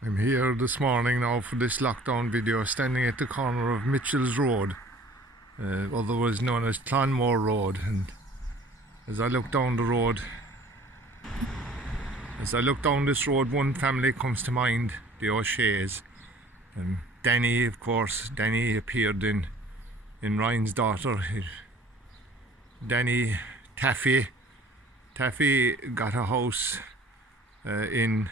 I'm here this morning now for this lockdown video, standing at the corner of Mitchell's Road, otherwise known as Clonmore Road. And as I look down the road, this road, one family comes to mind, the O'Sheas. And Danny, of course, Danny appeared in Ryan's daughter. Danny Taffy got a house in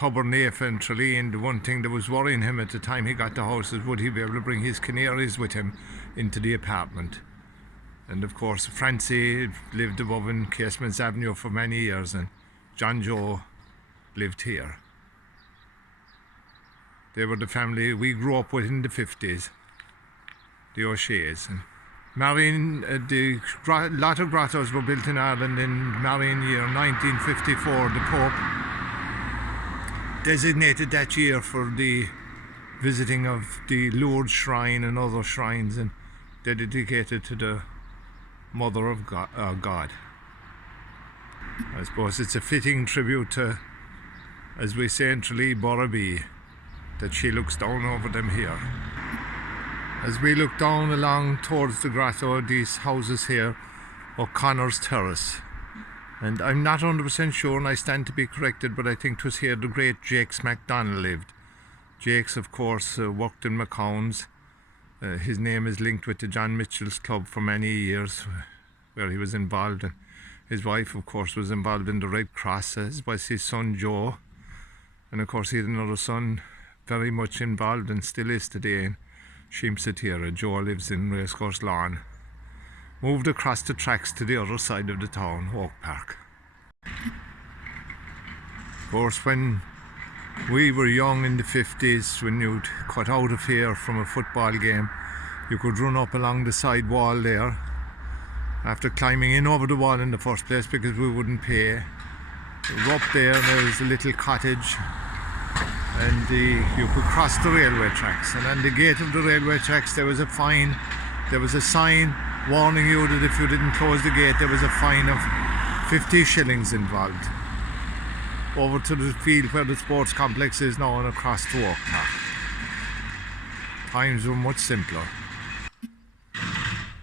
Boherbee Tralee, and the one thing that was worrying him at the time he got the house is would he be able to bring his canaries with him into the apartment. And of course Francie lived above in Casements Avenue for many years, and John Joe lived here. They were the family we grew up with in the 50s, the O'Sheas. And Marian, the lot of grottos were built in Ireland in Marion year 1954. The Pope designated that year for the visiting of the Lourdes Shrine and other shrines, and dedicated to the Mother of God. I suppose it's a fitting tribute to, as we say in Tralee, Boherbee, that she looks down over them here. As we look down along towards the grotto, these houses here, O'Connor's Terrace. And I'm not 100% sure, and I stand to be corrected, but I think 'twas here the great Jakes MacDonald lived. Jakes, of course, worked in McCown's. His name is linked with the John Mitchell's Club for many years, where he was involved. And his wife, of course, was involved in the Red Cross, as was his son Joe. And of course he had another son very much involved, and still is today, in Sheemsatira. Joe lives in Racecourse Lawn. Moved across the tracks to the other side of the town, Oak Park. Of course, when we were young in the 50s, when you'd cut out of here from a football game, you could run up along the side wall there, after climbing in over the wall in the first place because we wouldn't pay. We're up there, and there was a little cottage, and you could cross the railway tracks, and on the gate of the railway tracks there was a sign warning you that if you didn't close the gate there was a fine of 50 shillings involved. Over to the field where the sports complex is now and across to Oak Park. Times were much simpler.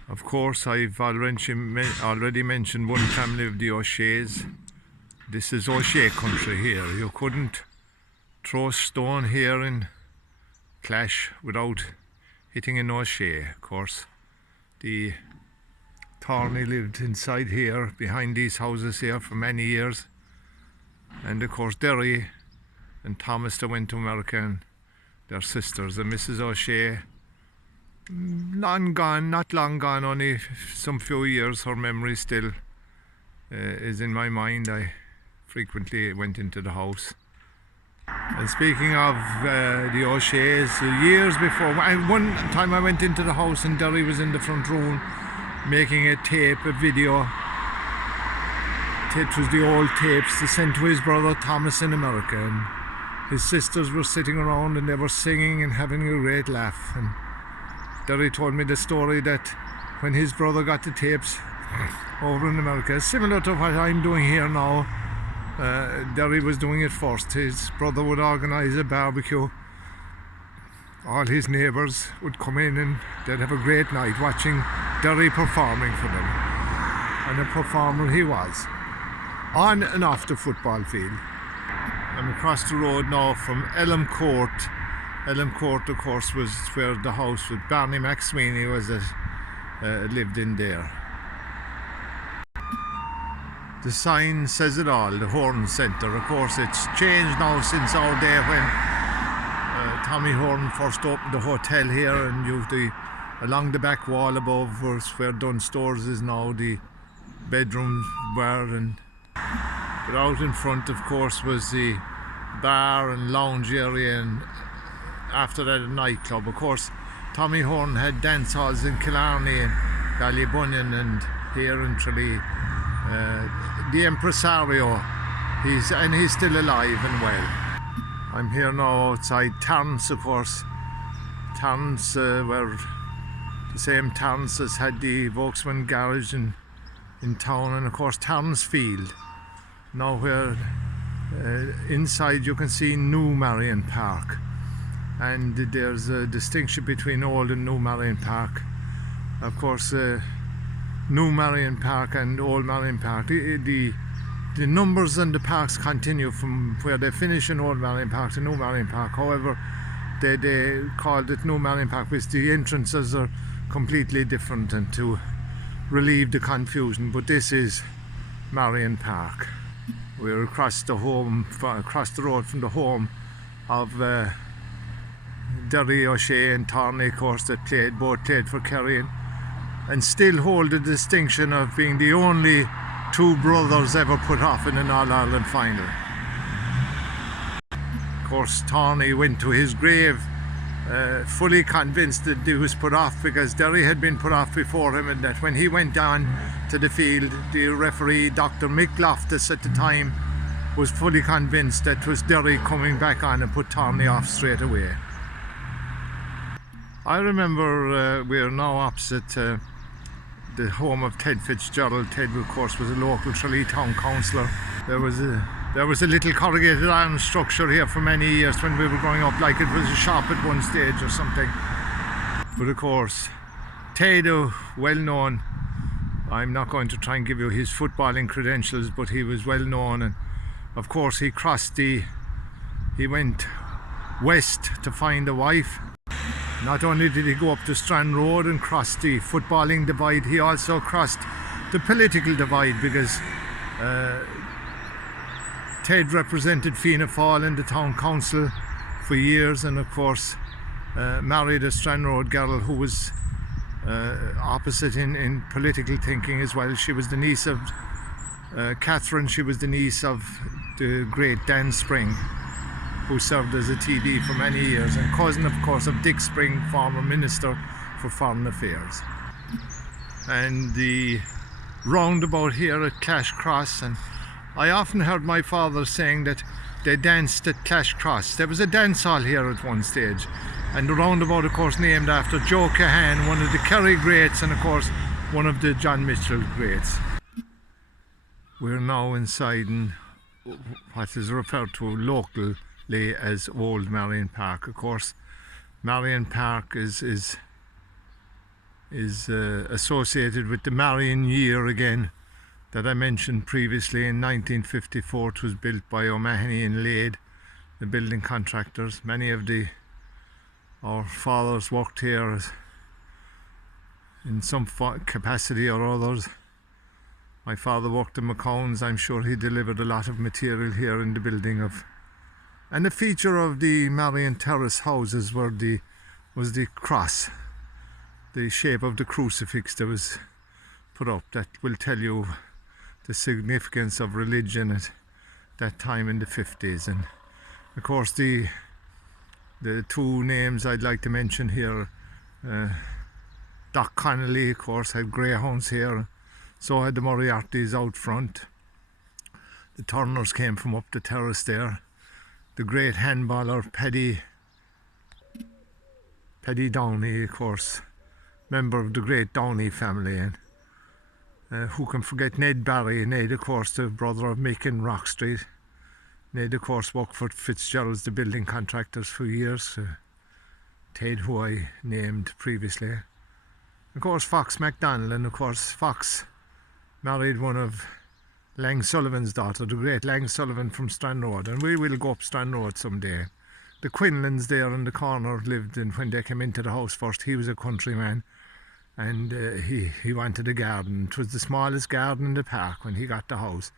Of course, I've already mentioned one family of the O'Sheas. This is O'Shea country here. You couldn't throw a stone here in Clash without hitting an O'Shea. Of course, the Thorny lived inside here, behind these houses here, for many years. And of course Derry and Thomas, that went to America, and their sisters, and Mrs. O'Shea, not long gone, only some few years. Her memory still is in my mind. I frequently went into the house. And speaking of the O'Sheas, years before, one time I went into the house and Derry was in the front room making a video. It was the old tapes to send to his brother Thomas in America, and his sisters were sitting around and they were singing and having a great laugh. And Derry told me the story that when his brother got the tapes over in America, similar to what I'm doing here now, Derry was doing it first. His brother would organise a barbecue. All his neighbours would come in and they'd have a great night watching Derry performing for them. And a performer he was, on and off the football field. I'm across the road now from Elm Court. Elm Court, of course, was where the house with Barney McSweeney was lived in there. The sign says it all, the Horn Centre. Of course, it's changed now since our day when Tommy Horn first opened the hotel here, and you've along the back wall above where Dunn Stores is now, the bedrooms were, but out in front, of course, was the bar and lounge area, and after that a nightclub. Of course, Tommy Horn had dance halls in Killarney and Ballybunion and here in Tralee. The impresario, he's still alive and well. I'm here now outside Terns, of course. Terns were the same Terns as had the Volkswagen garage in town, and of course Terns Field, now where Inside you can see New Marion Park, and there's a distinction between Old and New Marion Park. Of course, New Marion Park and Old Marion Park, the numbers and the parks continue from where they finish in Old Marion Park to New Marion Park. However, they called it New Marion Park because the entrances are completely different, and to relieve the confusion. But this is Marion Park. We're across the road from the home of Derry O'Shea and Tarney, of course, that both played for Kerry, and still hold the distinction of being the only two brothers ever put off in an All-Ireland final. Of course, Tarney went to his grave fully convinced that he was put off, because Derry had been put off before him, and that when he went down to the field, the referee, Dr. Mick Loftus at the time, was fully convinced that it was Derry coming back on and put Tarney off straight away. I remember we're now opposite the home of Ted Fitzgerald. Ted, of course, was a local Tralee town councillor. There was a little corrugated iron structure here for many years when we were growing up, like it was a shop at one stage or something. But of course, Ted, well known, I'm not going to try and give you his footballing credentials, but he was well known, and of course he went west to find a wife. Not only did he go up the Strand Road and cross the footballing divide, he also crossed the political divide, because Ted represented Fianna Fáil in the town council for years, and of course married a Strand Road girl who was opposite in political thinking as well. She was the niece of Catherine. She was the niece of the great Dan Spring, who served as a TD for many years, and cousin, of course, of Dick Spring, former Minister for Foreign Affairs. And the roundabout here at Clash Cross, and I often heard my father saying that they danced at Clash Cross. There was a dance hall here at one stage, and the roundabout, of course, named after Joe Cahan, one of the Kerry greats, and of course one of the John Mitchell greats. We're now inside what is referred to locally as Old Marion Park. Of course, Marion Park is associated with the Marion year again that I mentioned previously. In 1954 it was built by O'Mahony and Lade, the building contractors. Many of our fathers worked here in some capacity or others. My father worked in McCown's. I'm sure he delivered a lot of material here in the building of. And the feature of the Marion Terrace houses was the cross, the shape of the crucifix that was put up. That will tell you the significance of religion at that time in the 50s. And of course the two names I'd like to mention here, Doc Connolly, of course, had greyhounds here. So had the Moriartys out front. The Turners came from up the terrace there. The great handballer Paddy Downey, of course, member of the great Downey family, and who can forget Ned Barry? Ned, of course, the brother of Mick in Rock Street. Ned, of course, worked for Fitzgerald's, the building contractors, for years. Ted, who I named previously. Of course, Fox MacDonald, and of course Fox married one of Lang Sullivan's daughter, the great Lang Sullivan from Strand Road, and we will go up Strand Road someday. The Quinlans there in the corner lived in, when they came into the house first, he was a countryman, and he wanted a garden. It was the smallest garden in the park when he got the house,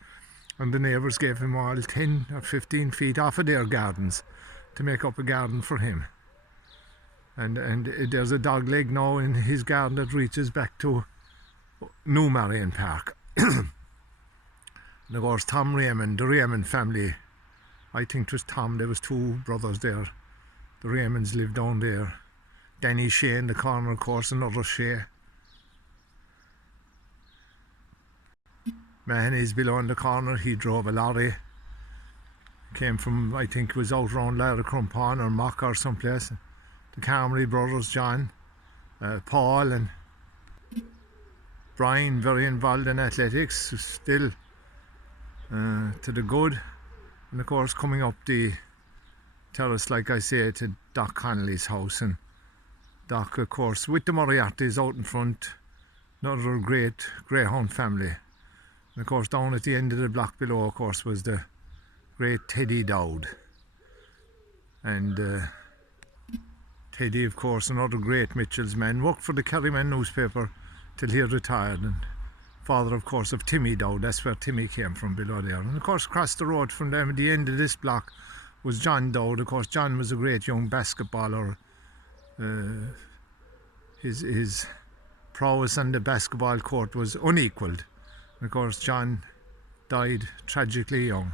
and the neighbours gave him all 10 or 15 feet off of their gardens to make up a garden for him. And there's a dog leg now in his garden that reaches back to New Marion Park. And of course Tom Raymond, the Raymond family, I think it was Tom, there was two brothers there. The Raymonds lived down there. Danny Shea in the corner, of course, another Shea. Mahoney's below in the corner, he drove a lorry. Came from, I think it was out around Lara Crumpon or Mock or someplace. The Carmery brothers, John, Paul and Brian, very involved in athletics, still to the good. And of course coming up the terrace, like I say, to Doc Connolly's house, and Doc of course with the Moriartys out in front, another great greyhound family. And of course down at the end of the block below of course was the great Teddy Dowd, and Teddy of course another great Mitchell's man, worked for the Kerryman newspaper till he retired, and father of course of Timmy Dowd. That's where Timmy came from, below there. And of course across the road from them at the end of this block was John Dowd. Of course John was a great young basketballer. His prowess on the basketball court was unequalled. And of course John died tragically young.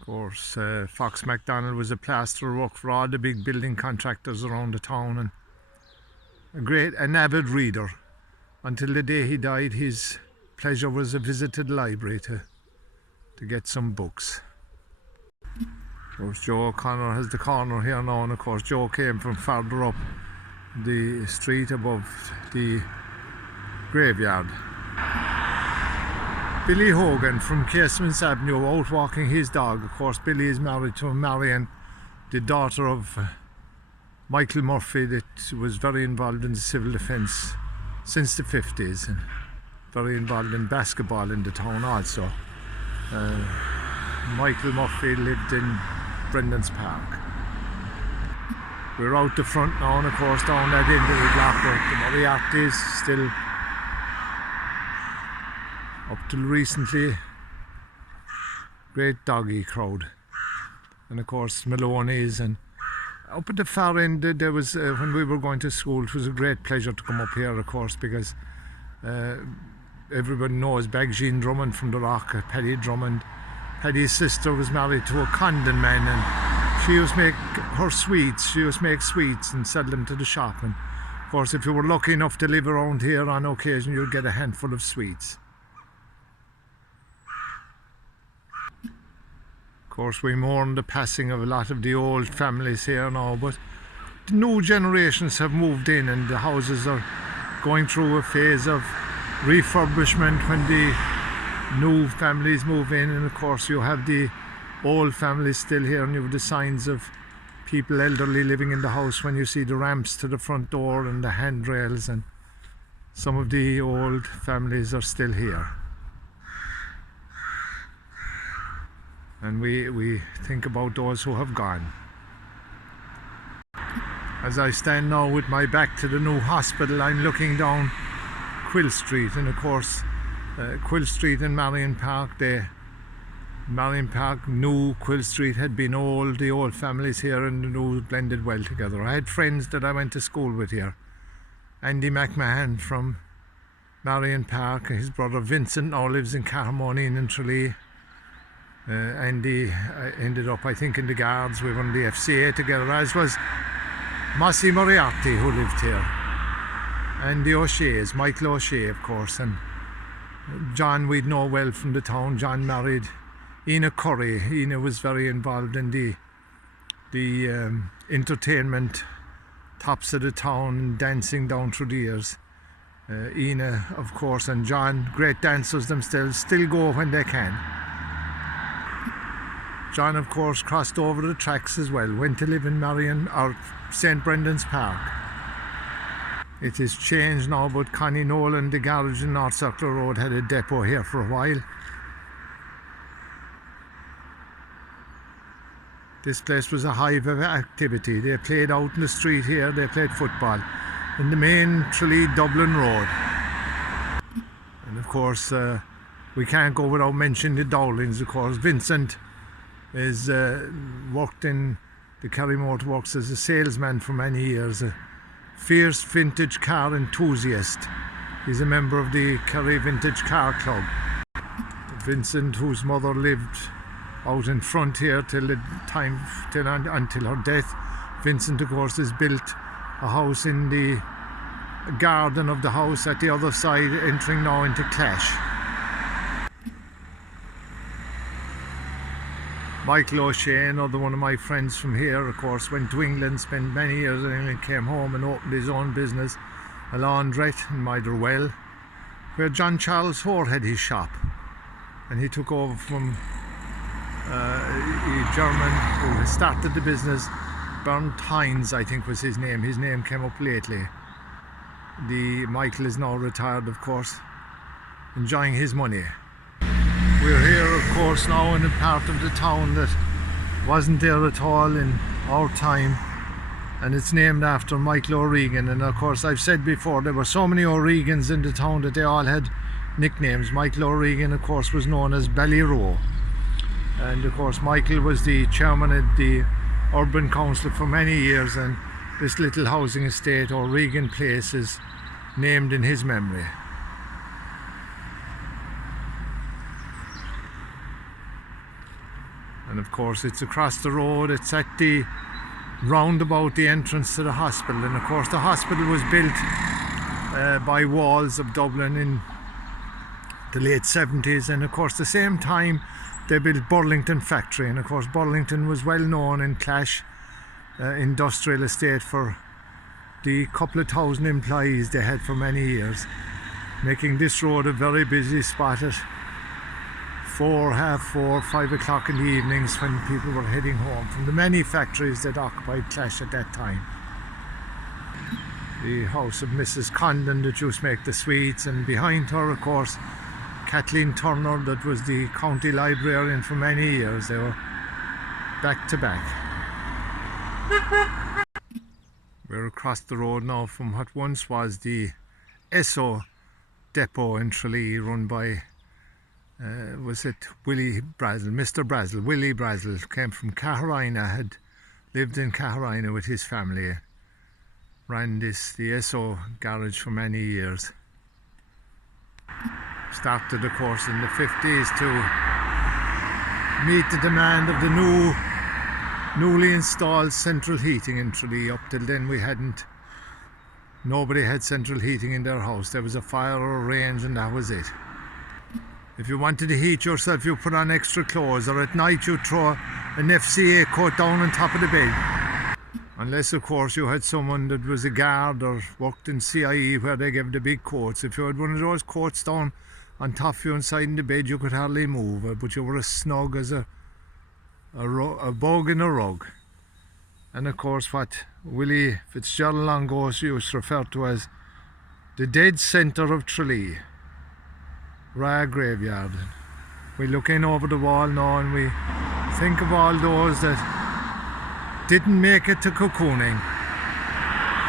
Of course Fox MacDonald was a plasterer, worked for all the big building contractors around the town, and an avid reader. Until the day he died, his pleasure was a visit to the library to get some books. Of course Joe O'Connor has the corner here now, and of course Joe came from farther up the street above the graveyard. Billy Hogan from Casements Avenue, out walking his dog. Of course Billy is married to Marian, the daughter of Michael Murphy, that was very involved in the civil defence since the 50s, and very involved in basketball in the town also. Michael Murphy lived in Brendan's Park. We're out the front now, and of course down that end of the block where the Moriartys still, up till recently, great doggy crowd. And of course Maloney's, and up at the far end there was, when we were going to school, it was a great pleasure to come up here of course, because everybody knows Bagjean Drummond from the Rock, Paddy Drummond. Paddy's sister was married to a Condon man, and she used to make her sweets. She used to make sweets and sell them to the shop. And of course if you were lucky enough to live around here, on occasion you'd get a handful of sweets. Of course we mourn the passing of a lot of the old families here now, but the new generations have moved in, and the houses are going through a phase of refurbishment when the new families move in. And of course you have the old families still here, and you have the signs of people elderly living in the house when you see the ramps to the front door and the handrails, and some of the old families are still here. And we think about those who have gone. As I stand now with my back to the new hospital, I'm looking down Quill Street, and of course Quill Street and Marion Park, Marion Park, new Quill Street had been old, the old families here and the new blended well together. I had friends that I went to school with here. Andy McMahon from Marion Park, his brother Vincent now lives in Marion in Tralee. Andy ended up, I think, in the Guards. We were in the FCA together, as was Mossy Moriarty, who lived here, and the O'Shea's, Michael O'Shea of course, and John we'd know well from the town. John married Ina Curry. Ina was very involved in the entertainment tops of the town and dancing down through the years. Ina of course and John, great dancers themselves, still go when they can. John of course crossed over the tracks as well, went to live in Marion or St. Brendan's Park. It is changed now, but Connie Nolan, the garage in North Circular Road, had a depot here for a while. This place was a hive of activity. They played out in the street here, they played football in the main Tralee Dublin Road. And of course we can't go without mentioning the Dowlings. Of course Vincent is worked in the Kerry Motor Works as a salesman for many years, a fierce vintage car enthusiast. He's a member of the Kerry Vintage Car Club. Vincent, whose mother lived out in front here until her death. Vincent of course has built a house in the garden of the house at the other side, entering now into Clash. Michael O'Shea, another one of my friends from here, of course, went to England, spent many years in England, came home and opened his own business, a laundrette in Motherwell, where John Charles Hoare had his shop, and he took over from a German who started the business. Bernd Heinz, I think, was his name. His name came up lately. Michael is now retired, of course, enjoying his money. We're here, of course, now in a part of the town that wasn't there at all in our time, and it's named after Michael O'Regan. And of course, I've said before, there were so many O'Regans in the town that they all had nicknames. Michael O'Regan, of course, was known as Ballyroe, and of course Michael was the chairman of the Urban Council for many years, and this little housing estate, O'Regan Place, is named in his memory. And of course it's across the road, it's at the roundabout, the entrance to the hospital. And of course the hospital was built by Walls of Dublin in the late 70s, and of course the same time they built Burlington factory. And of course Burlington was well known in Clash industrial estate for the couple of thousand employees they had for many years, making this road a very busy spot at 4, half 4, 5 o'clock in the evenings when people were heading home from the many factories that occupied Clash at that time. The house of Mrs. Condon that used to make the sweets, and behind her, of course, Kathleen Turner, that was the county librarian for many years. They were back to back. We're across the road now from what once was the Esso depot in Tralee, run by was it Willie Breslin, Mr. Breslin. Willie Breslin came from Caharina, had lived in Caharina with his family, ran the Esso garage for many years. Started, of course, in the 50s to meet the demand of the newly installed central heating in Tralee. Up till then nobody had central heating in their house. There was a fire or a range and that was it. If you wanted to heat yourself, you put on extra clothes, or at night you throw an FCA coat down on top of the bed. Unless, of course, you had someone that was a guard or worked in CIE where they gave the big coats. If you had one of those coats down on top of you inside in the bed, you could hardly move, but you were as snug as a bug in a rug. And of course, what Willie Fitzgerald long ago used to refer to as the dead centre of Tralee, Rag Graveyard. We look in over the wall now and we think of all those that didn't make it to cocooning.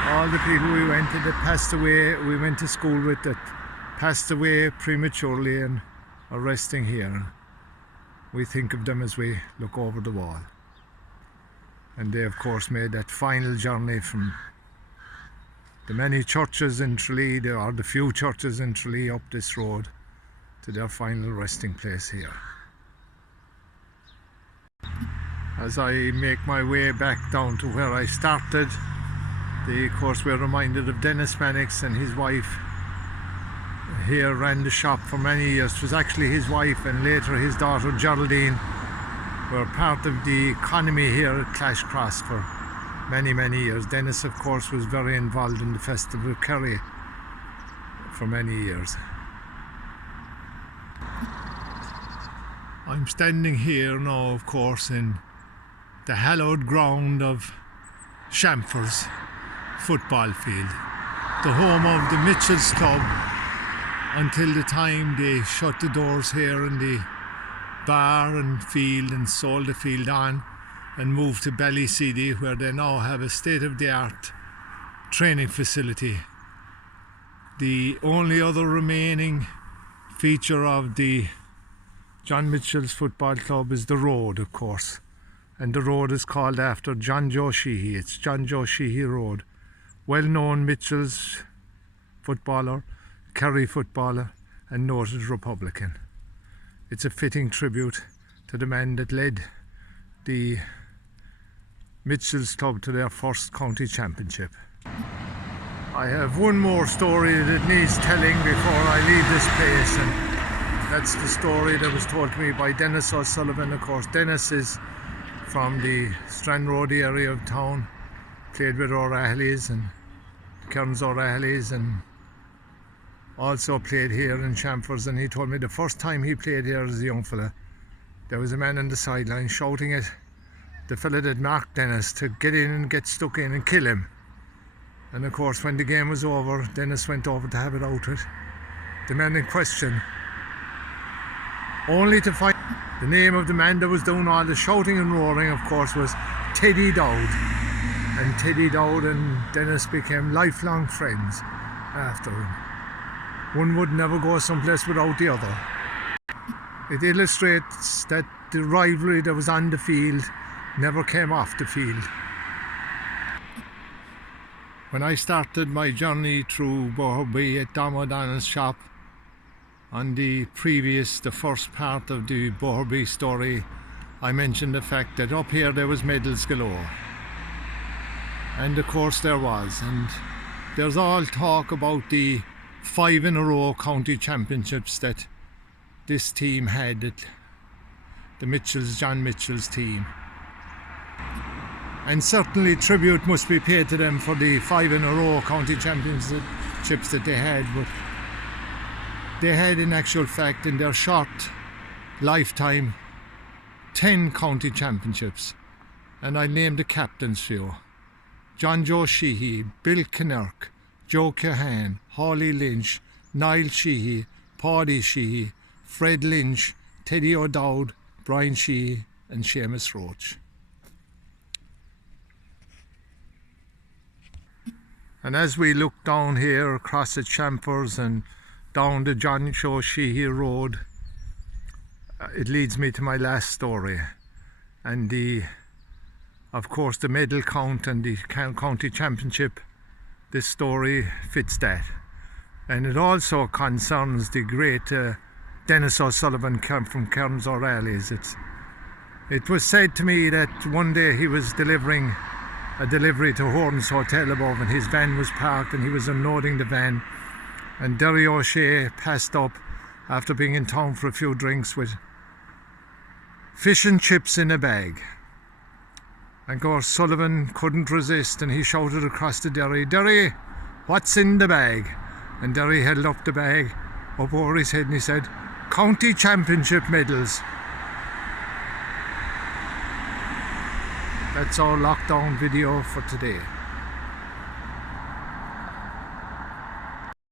All the people we went to that passed away, we went to school with, that passed away prematurely and are resting here. We think of them as we look over the wall. And they, of course, made that final journey from the many churches in Tralee, there are the few churches in Tralee up this road, to their final resting place here. As I make my way back down to where I started, of course we're reminded of Dennis Mannix and his wife. Here ran the shop for many years. It was actually his wife and later his daughter Geraldine were part of the economy here at Clash Cross for many years. Dennis, of course, was very involved in the Festival of Kerry for many years. I'm standing here now, of course, in the hallowed ground of Chamfers football field, the home of the Mitchells Club until the time they shut the doors here in the bar and field and sold the field on and moved to Ballycity, where they now have a state-of-the-art training facility. The only other remaining feature of the John Mitchell's Football Club is the road, of course, and the road is called after John Joe Sheehy. It's John Joe Sheehy Road, well-known Mitchell's footballer, Kerry footballer and noted Republican. It's a fitting tribute to the man that led the Mitchell's Club to their first county championship. I have one more story that needs telling before I leave this place, and that's the story that was told to me by Dennis O'Sullivan. Of course, Dennis is from the Strand Road area of town, played with O'Reilly's and Kearns O'Reilly's, and also played here in Chamfers. And he told me the first time he played here as a young fella, there was a man on the sideline shouting at the fella that marked Dennis to get in and get stuck in and kill him. And of course, when the game was over, Dennis went over to have it out with the man in question, only to find the name of the man that was doing all the shouting and roaring, of course, was Teddy Dowd. And Teddy Dowd and Dennis became lifelong friends after him. One would never go someplace without the other. It illustrates that the rivalry that was on the field never came off the field. When I started my journey through Boherbee at Dom O'Donnell's shop on the first part of the Boherbee story, I mentioned the fact that up here there was medals galore. And of course there was, and there's all talk about the 5 in a row county championships that this team had, at the John Mitchell's team. And certainly tribute must be paid to them for the 5 in a row county championships that they had, but they had in actual fact in their short lifetime 10 county championships, and I named the captains for you: John Joe Sheehy, Bill Kinnerk, Joe Cahan, Hawley Lynch, Niall Sheehy, Paddy Sheehy, Fred Lynch, Teddy O'Dowd, Brian Sheehy and Seamus Roach. And as we look down here across the Champers and down the John Joe Sheehy Road, it leads me to my last story, and of course the medal count and the county championship. This story fits that, and it also concerns the great Dennis O'Sullivan from Cairns O'Reilly's. It was said to me that one day he was delivering a delivery to Horton's Hotel above, and his van was parked and he was unloading the van, and Derry O'Shea passed up after being in town for a few drinks with fish and chips in a bag. And of course Sullivan couldn't resist, and he shouted across to Derry, "Derry, what's in the bag?" And Derry held up the bag up over his head and he said, "County championship medals." That's our lockdown video for today.